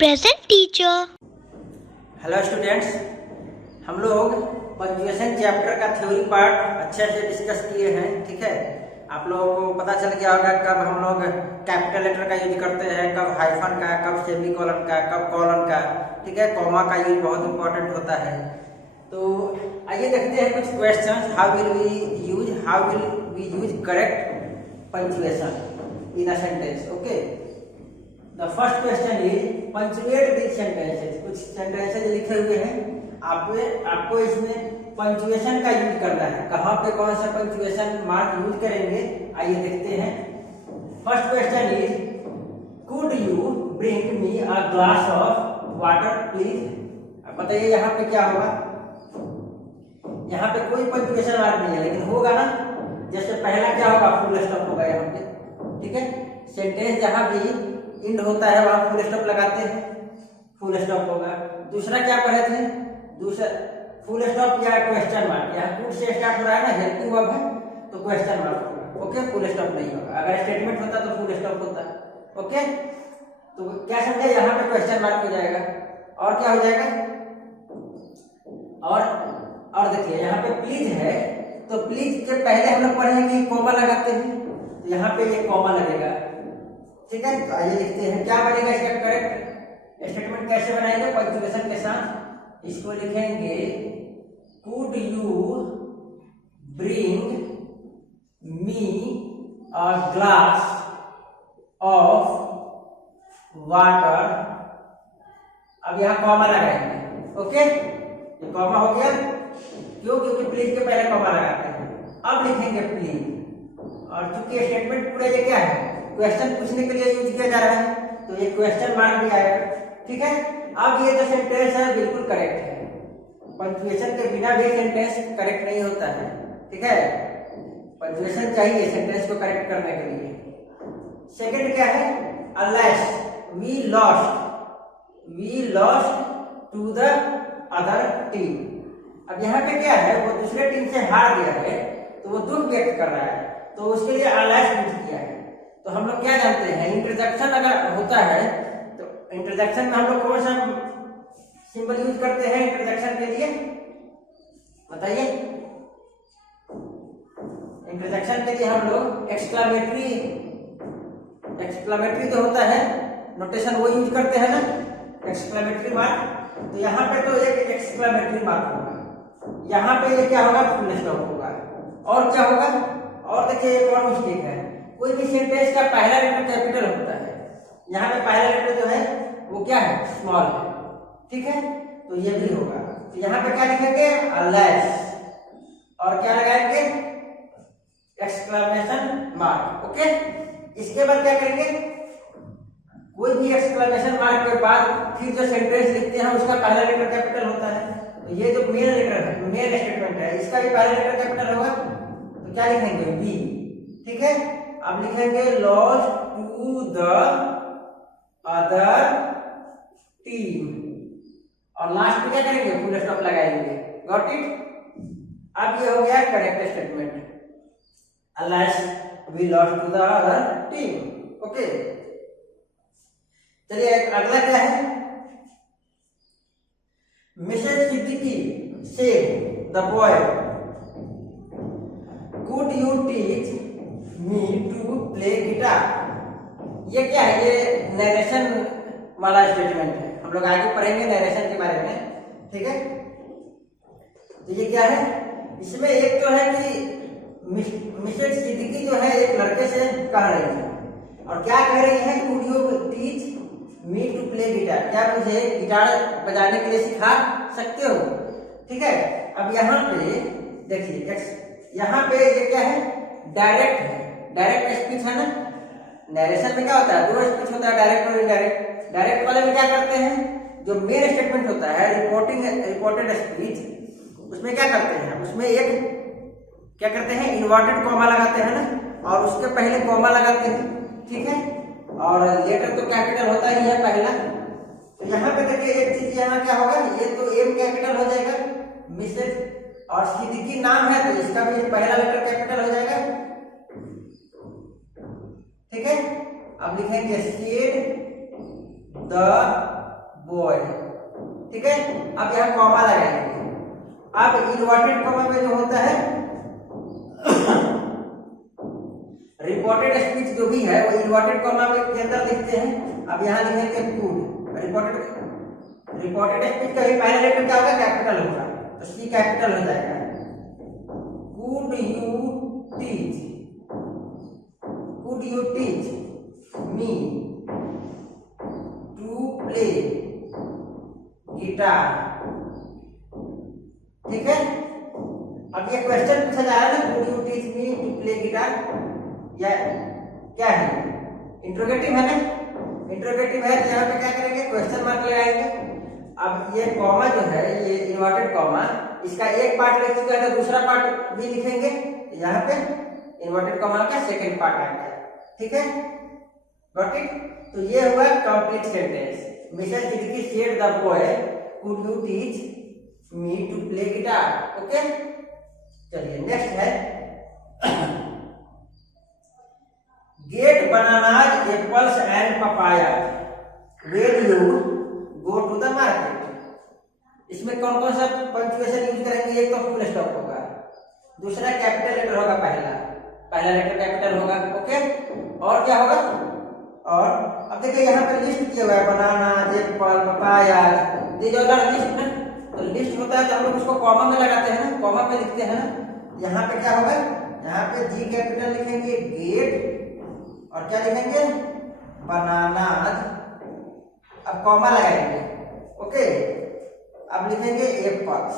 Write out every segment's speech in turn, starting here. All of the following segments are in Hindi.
present teacher. हेलो स्टूडेंट्स, हम लोग पंक्चुएशन चैप्टर का थ्योरी पार्ट अच्छे से डिस्कस किए हैं। ठीक है, आप लोगों को पता चल गया होगा कब हम लोग कैपिटल लेटर का यूज करते हैं, कब हाइफन का, कब सेमी कॉलन का, कब कॉलन का। ठीक है, कॉमा का यूज बहुत इंपॉर्टेंट होता है। तो आइए देखते हैं कुछ questions. How will we use correct punctuation in a sentence. Okay, the first question is punctuate this sentences. कुछ सेंटेंसेस लिखे हुए हैं, आपको इसमें पंक्चुएशन का यूज करना है। कहाँ पे कौन सा पंक्चुएशन मार्क यूज करेंगे, आइए देखते हैं। First question is could you bring me a glass of water please. अब बताइए यहाँ पे क्या होगा। यहाँ पे कोई पंक्चुएशन मार्क नहीं है, लेकिन होगा ना। जैसे पहला क्या होगा, फुल स्टॉप होगा यहाँ पे। ठीक है, सेंटेंस जहाँ भी इंड होता है वहां फुल स्टॉप लगाते हैं, फुल स्टॉप होगा। दूसरा क्या पढ़े थे, दूसरा फुल स्टॉप या क्वेश्चन मार्क। यहाँ कुड से स्टार्ट हो रहा है ना, हेल्पिंग वर्ब है तो क्वेश्चन मार्क होगा। ओके, फुल स्टॉप नहीं होगा। अगर स्टेटमेंट होता तो फुल स्टॉप होता। ओके, तो क्या समझे, यहाँ पे क्वेश्चन मार्क हो जाएगा। और क्या हो जाएगा, और देखिए यहाँ पे प्लीज है तो प्लीज के पहले हम लोग पढ़ेंगे कॉमा लगाते हैं, तो यहाँ पे ये कॉमा लगेगा। ठीक है, तो आइए लिखते हैं क्या बनेगा इसका करेक्ट स्टेटमेंट। कैसे बनाएंगे, पंक्चुएशन के साथ। इसको लिखेंगे could you bring me a glass of water. अब यहाँ कॉमा लगाएंगे। ओके, ये कॉमा हो गया, क्यों, क्योंकि प्लीज के पहले कॉमा लगाते हैं। अब लिखेंगे प्लीज, और चूंकि स्टेटमेंट पूरा ये क्या है, क्वेश्चन पूछने के लिए यूज किया जा रहा है, तो ये क्वेश्चन मार्क भी आएगा। ठीक है, अब ये जो सेंटेंस है बिल्कुल करेक्ट है। पंक्चुएशन के बिना भी सेंटेंस करेक्ट नहीं होता है। ठीक है, पंक्चुएशन चाहिए सेंटेंस को करेक्ट करने के लिए। सेकंड क्या है, unless we lost to the other team. अब यहाँ पे क्या है, वो दूसरे टीम से हार गया है तो वो दुख व्यक्त कर रहा है, तो उसके लिए अनलेस यूज किया है। तो हम लोग क्या जानते हैं, इंटरजेक्शन अगर होता है तो इंटरजेक्शन में हम लोग कौन सा सिंबल यूज करते हैं इंटरजेक्शन के लिए, बताइए। इंटरजेक्शन के लिए हम लोग एक्सक्लामेटरी जो होता है नोटेशन वो यूज करते हैं ना, एक्सक्लामेटरी मार्क। तो यहाँ पे तो एक एक्सक्लामेटरी मार्क होगा, यहाँ पे ये क्या होगा, फुल स्टॉप होगा। और क्या होगा, और देखिए एक और मिस्टेक है, कोई भी सेंटेंस का पहला लेटर कैपिटल होता है, यहाँ पे पहला लेटर जो है वो क्या है, स्मॉल है। ठीक है, तो ये भी होगा। तो यहाँ पे क्या लिखेंगे, अनलेस, और क्या लगाएंगे, एक्सक्लेमेशन मार्क। ओके, इसके बाद क्या करेंगे, कोई भी एक्सक्लेमेशन मार्क के बाद फिर जो सेंटेंस लिखते हैं उसका पहला लेटर कैपिटल होता है। तो ये जो मेन लेटर है, मेन स्टेटमेंट है, इसका भी पहला लेटर कैपिटल होगा, तो क्या लिखेंगे, बी। ठीक है, अब लिखेंगे lost to the other team, और लास्ट में क्या करेंगे, फुल स्टॉप लगाएंगे। Got it. अब ये हो गया correct statement, unless we lost to the other team. Okay, चलिए अगला क्या है, मिसेस सिद्दीकी से the boy could you teach me to play guitar. ये क्या है, ये नरेशन वाला स्टेटमेंट है, हम लोग आगे पढ़ेंगे नरेशन के बारे में। ठीक है, तो ये क्या है, इसमें एक तो है कि मिसेस सिद्दीकी जो है एक लड़के से कह रही है, और क्या कह रही है, could you teach me to play guitar, क्या मुझे गिटार बजाने के लिए सिखा सकते हो। ठीक है, अब यहाँ पे देखिए, यहाँ पे ये क्या है, डायरेक्ट है, डायरेक्ट स्पीच है ना। नरेशन में क्या होता है, दो स्पीच होता है, डायरेक्ट और इनडायरेक्ट। डायरेक्ट वाले में क्या करते हैं, जो मेन स्टेटमेंट होता है, रिपोर्टेड स्पीच, उसमें क्या करते हैं, उसमें एक क्या करते हैं, इन्वर्टेड कॉमा लगाते हैं ना, और उसके पहले कॉमा लगाते हैं। ठीक है, और लेटर तो कैपिटल होता ही है पहला। तो यहाँ पे देखिए एक चीज, यहाँ क्या होगा, ये तो एम कैपिटल हो जाएगा, मिसेस, और सिद्दीकी नाम है तो इसका भी पहला लेटर कैपिटल हो जाएगा। ठीक है, अब लिखेंगे सेड द बॉय, ठीक है। अब यहाँ कॉमा लगाएंगे। अब इन्वर्टेड कॉमा में जो होता है रिपोर्टेड स्पीच जो भी है वो इन्वर्टेड कॉमा में के अंदर लिखते हैं। अब यहाँ लिखेंगे कूड। रिपोर्टेड स्पीच का भी पहला लेटर क्या होगा? कैपिटल होगा, तो सी कैपिटल हो जाएगा। Could you teach me to play guitar? ठीक है। अब ये क्वेश्चन पूछा जा रहा है ना, Could you teach me to play guitar? या क्या है? इंट्रोगेटिव है ना, इंट्रोगेटिव है तो यहाँ पे क्या करेंगे? क्वेश्चन मार्क लगाएंगे। अब ये कॉमा जो है, ये इन्वर्टेड कॉमा, इसका एक पार्ट लिख चुका है तो दूसरा पार्ट भी लिखेंगे। यहाँ पे इन्वर्टेड कॉमा का सेकंड पार्ट आ गया, ठीक है। Got it? तो ये हुआ complete sentence. Mrs Didi said the boy could you teach me to play guitar. Okay, चलिए नेक्स्ट है get bananas apples and papaya where you go to the market. इसमें कौन कौन सा पंक्चुएशन यूज करेंगे? एक तो फुल स्टॉप होगा, दूसरा कैपिटल लेटर होगा, पहला लेटर कैपिटल होगा। ओके, और क्या होगा? और अब देखिए यहाँ पे लिस्ट किया हुआ है बनाना, एप्पल, पपाया, ये जो लिस्ट है, तो लिस्ट होता है तो हम लोग उसको कॉमा में लगाते हैं ना, कॉमा में लिखते हैं ना। यहाँ पे क्या होगा? यहाँ पे जी कैपिटल लिखेंगे गेट, और क्या लिखेंगे? बनाना। अब कॉमा लगाएंगे। ओके, अब लिखेंगे एप्पल्स,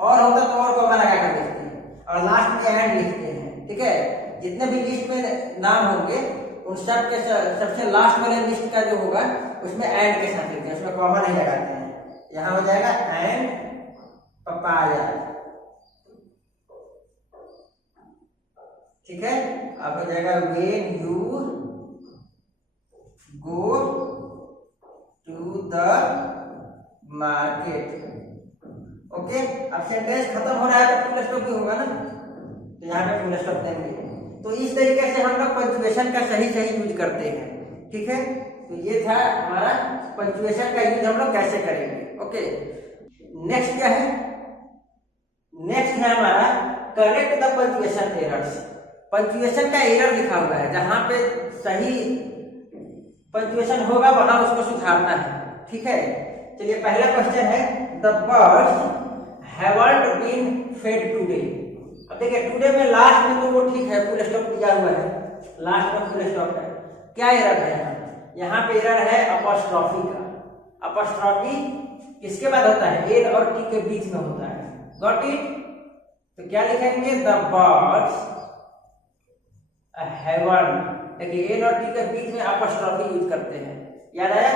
और होता तो और कॉमा लगा कर लिखते हैं, और लास्ट में एंड लिखते हैं, ठीक है। जितने भी लिस्ट में नाम होंगे उन सब के सबसे लास्ट वाले लिस्ट का जो होगा उसमें एंड के साथ लिखते हैं, उसमें कॉमा नहीं लगाते हैं। यहाँ हो जाएगा एंड पपाया, ठीक है। अब हो जाएगा when you go to the market. Okay, अब सेंटेंस खत्म हो रहा है तो फुल स्टॉप भी होगा ना, तो यहाँ पे फुल स्टॉप देंगे। तो इस तरीके से हम लोग पंक्चुएशन का सही यूज करते हैं, ठीक है। तो ये था हमारा पंक्चुएशन का यूज हम लोग कैसे करेंगे। ओके, नेक्स्ट क्या है? नेक्स्ट है हमारा correct the punctuation errors. Punctuation का एरर लिखा हुआ है, जहां पे सही पंक्चुएशन होगा वहां उसको सुधारना है, ठीक है। चलिए पहला क्वेश्चन है the birds haven't been fed today. अब देखिए टुडे में लास्ट में तो वो ठीक है, फुल स्टॉप दिया हुआ है, लास्ट में फुल स्टॉप है। क्या एरर है यहाँ पे? एरर है अपॉस्ट्रोफी का। अपॉस्ट्रोफी किसके बाद होता है? एन और टी के बीच में होता है। Got it? तो क्या लिखेंगे? The birds haven't. देखिए एन और टी के बीच में अपॉस्ट्रोफी यूज करते हैं, याद आया?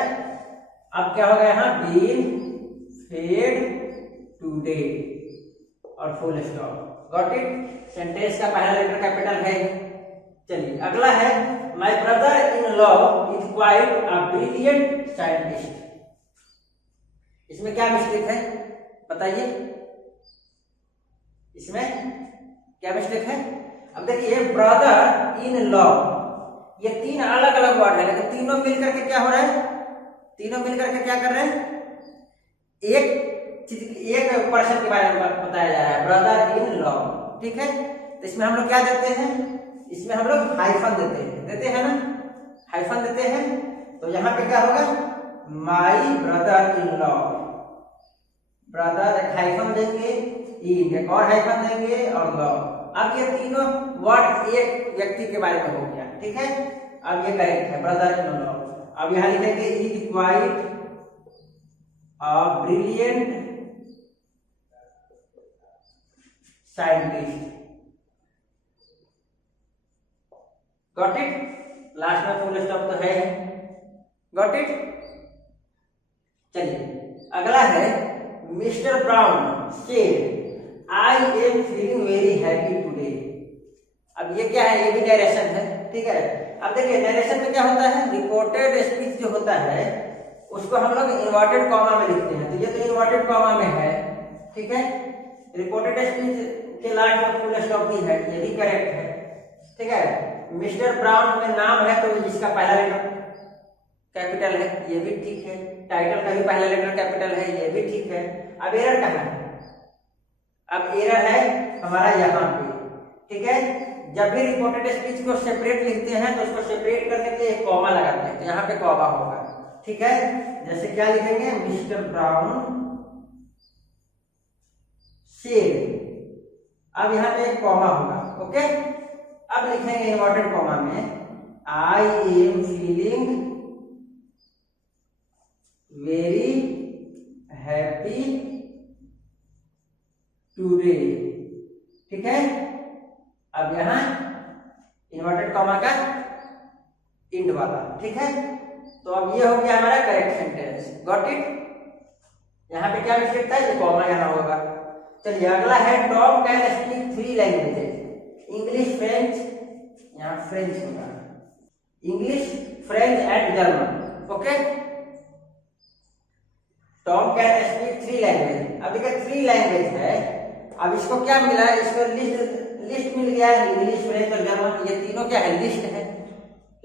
अब क्या होगा यहाँ? बीन फेड टुडे और full stop. Got it? Sentence का पहला लेटर कैपिटल है। चलिए अगला है my brother in law is quite a brilliant scientist. इसमें क्या मिस्टेक है बताइए? इसमें क्या मिस्टेक है? अब देखिए ब्रदर इन लॉ, ये तीन अलग अलग वर्ड है, लेकिन तीनों मिलकर के क्या हो रहा है? तीनों मिलकर के क्या कर रहे हैं? एक पर्सन के बारे में बताया जा रहा है, ब्रदर इन लॉ, ठीक है। तो इसमें हम लोग क्या देते हैं? इसमें हम लोग हाइफन देते हैं ना, हाइफन देते हैं। तो यहाँ पे क्या होगा? My brother in law, brother एक हाइफन देंगे, इन एक और हाइफन देंगे, और लॉ। अब ये तीनों वर्ड एक व्यक्ति के बारे में हो गया, ठीक है। अब ये करेक्ट है, ब्रदर इन लॉ। अब यहाँ लिखेंगे is quite a brilliant scientist. Got it? Last में फुल स्टॉप तो है। Got it? चलिए अगला है mister brown said I am feeling very happy today. अब ये क्या है? ये भी नरेशन है, ठीक है। अब देखिए नरेशन में क्या होता है? रिपोर्टेड स्पीच जो होता है उसको हम लोग इन्वर्टेड कॉमा में लिखते हैं, तो ये तो इन्वर्टेड कॉमा में है, ठीक है। रिपोर्टेड स्पीच के लास्ट में फुल स्टॉप भी है, ये भी करेक्ट है, ठीक है। मिस्टर ब्राउन में नाम है तो इसका पहला लेटर कैपिटल है, ये भी ठीक है। टाइटल का भी पहला लेटर कैपिटल है, ये भी ठीक है। अब एरर कहाँ है? अब एरर है हमारा यहाँ पे, ठीक है। जब भी रिपोर्टेड स्पीच को सेपरेट लिखते हैं तो उसको सेपरेट करने के लिए एक कॉमा लगाते हैं, तो यहाँ पे कॉमा होगा, ठीक है। जैसे क्या लिखेंगे, मिस्टर ब्राउन सेड, अब यहाँ पे एक कॉमा होगा, ओके। अब लिखेंगे इन्वर्टेड कॉमा में, I am feeling very happy today, ठीक है। अब यहाँ इन्वर्टेड कॉमा का इंड वाला, ठीक है। तो अब ये हो गया हमारा करेक्ट सेंटेंस, गॉट इट। यहाँ पे क्या मिस्टेक था, ये कॉमा यहाँ होगा। चलिए अगला है, Tom can speak 3 languages, English, French, यहाँ फ्रेंच होगा, English, French and German, okay. Tom can speak 3 language. अब देखिए 3 लैंग्वेज है, अब इसको क्या मिला है, इसको लिस्ट मिल गया है, इंग्लिश, फ्रेंच और जर्मन, ये तीनों क्या है, लिस्ट है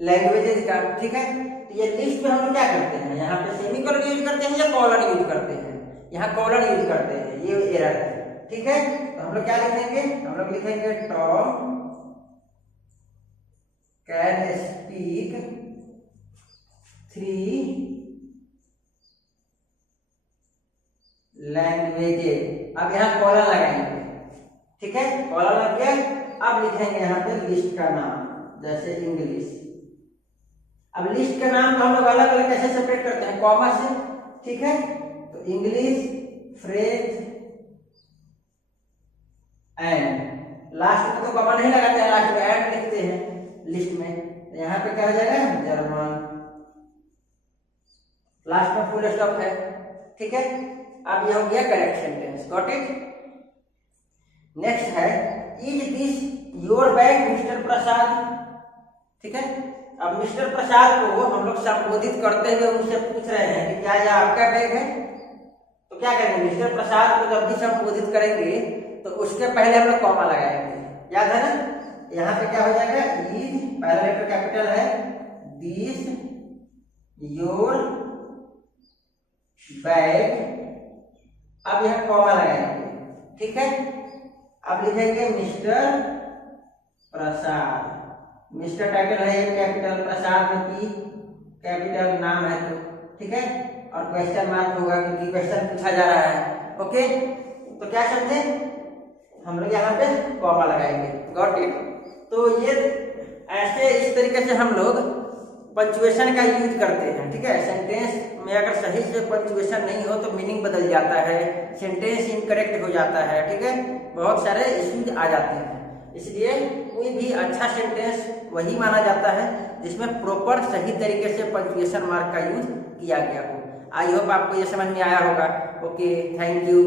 लैंग्वेजेस का, ठीक है। तो ये लिस्ट में हम लोग क्या करते हैं, यहाँ पे सेमीकोलन यूज करते हैं या कॉलन यूज करते हैं, यहाँ कॉलन यूज करते हैं, ये एरर है, ठीक है। तो हम लोग क्या लिखेंगे, हम लोग लिखेंगे टॉम कैन स्पीक 3 लैंग्वेजेस। अब यहाँ कॉलन लगाएंगे, ठीक है, कॉलन लग गया। अब लिखेंगे यहाँ पे लिस्ट का नाम, जैसे इंग्लिश। अब लिस्ट का नाम तो हम लोग अलग अलग कैसे सेपरेट करते हैं, कॉमा से, ठीक है। तो इंग्लिश, फ्रेंच एंड, लास्ट में तो कॉमा नहीं लगाते हैं, लास्ट में एंड लिखते हैं लिस्ट में। तो यहाँ पे क्या हो जाएगा, जर्मन, लास्ट में फुल स्टॉप है, ठीक है। अब ये हो गया correct sentence, got it. Next है, is this your bag mister Prasad, ठीक है। अब मिस्टर प्रसाद को हम लोग संबोधित करते हुए उनसे पूछ रहे हैं कि क्या यह आपका बैग है। तो क्या करेंगे, मिस्टर प्रसाद को जब भी संबोधित करेंगे तो उसके पहले हम लोग कॉमा लगाएंगे, याद है ना। यहाँ पे क्या हो जाएगा, इज, पहला लेटर कैपिटल है, दिस योर बैग, अब यहाँ कॉमा लगाएंगे, ठीक है। अब लिखेंगे मिस्टर प्रसाद, मिस्टर टाइटल है कैपिटल, प्रसाद में पी कैपिटल, नाम है तो, ठीक है। और क्वेश्चन मार्क होगा क्योंकि क्वेश्चन पूछा जा रहा है, ओके। तो क्या समझे, हम लोग यहाँ पे कॉमा लगाएंगे, गॉट इट। तो ये ऐसे इस तरीके से हम लोग पंचुएशन का यूज करते हैं, ठीक है। सेंटेंस में अगर सही से पंचुएशन नहीं हो तो मीनिंग बदल जाता है, सेंटेंस इनकरेक्ट हो जाता है, ठीक है, बहुत सारे इश्यूज आ जाते हैं। इसलिए कोई भी अच्छा सेंटेंस वही माना जाता है जिसमें प्रॉपर सही तरीके से पंचुएशन मार्क का यूज किया गया हो। आई होप आपको ये समझ में आया होगा। Okay, thank you.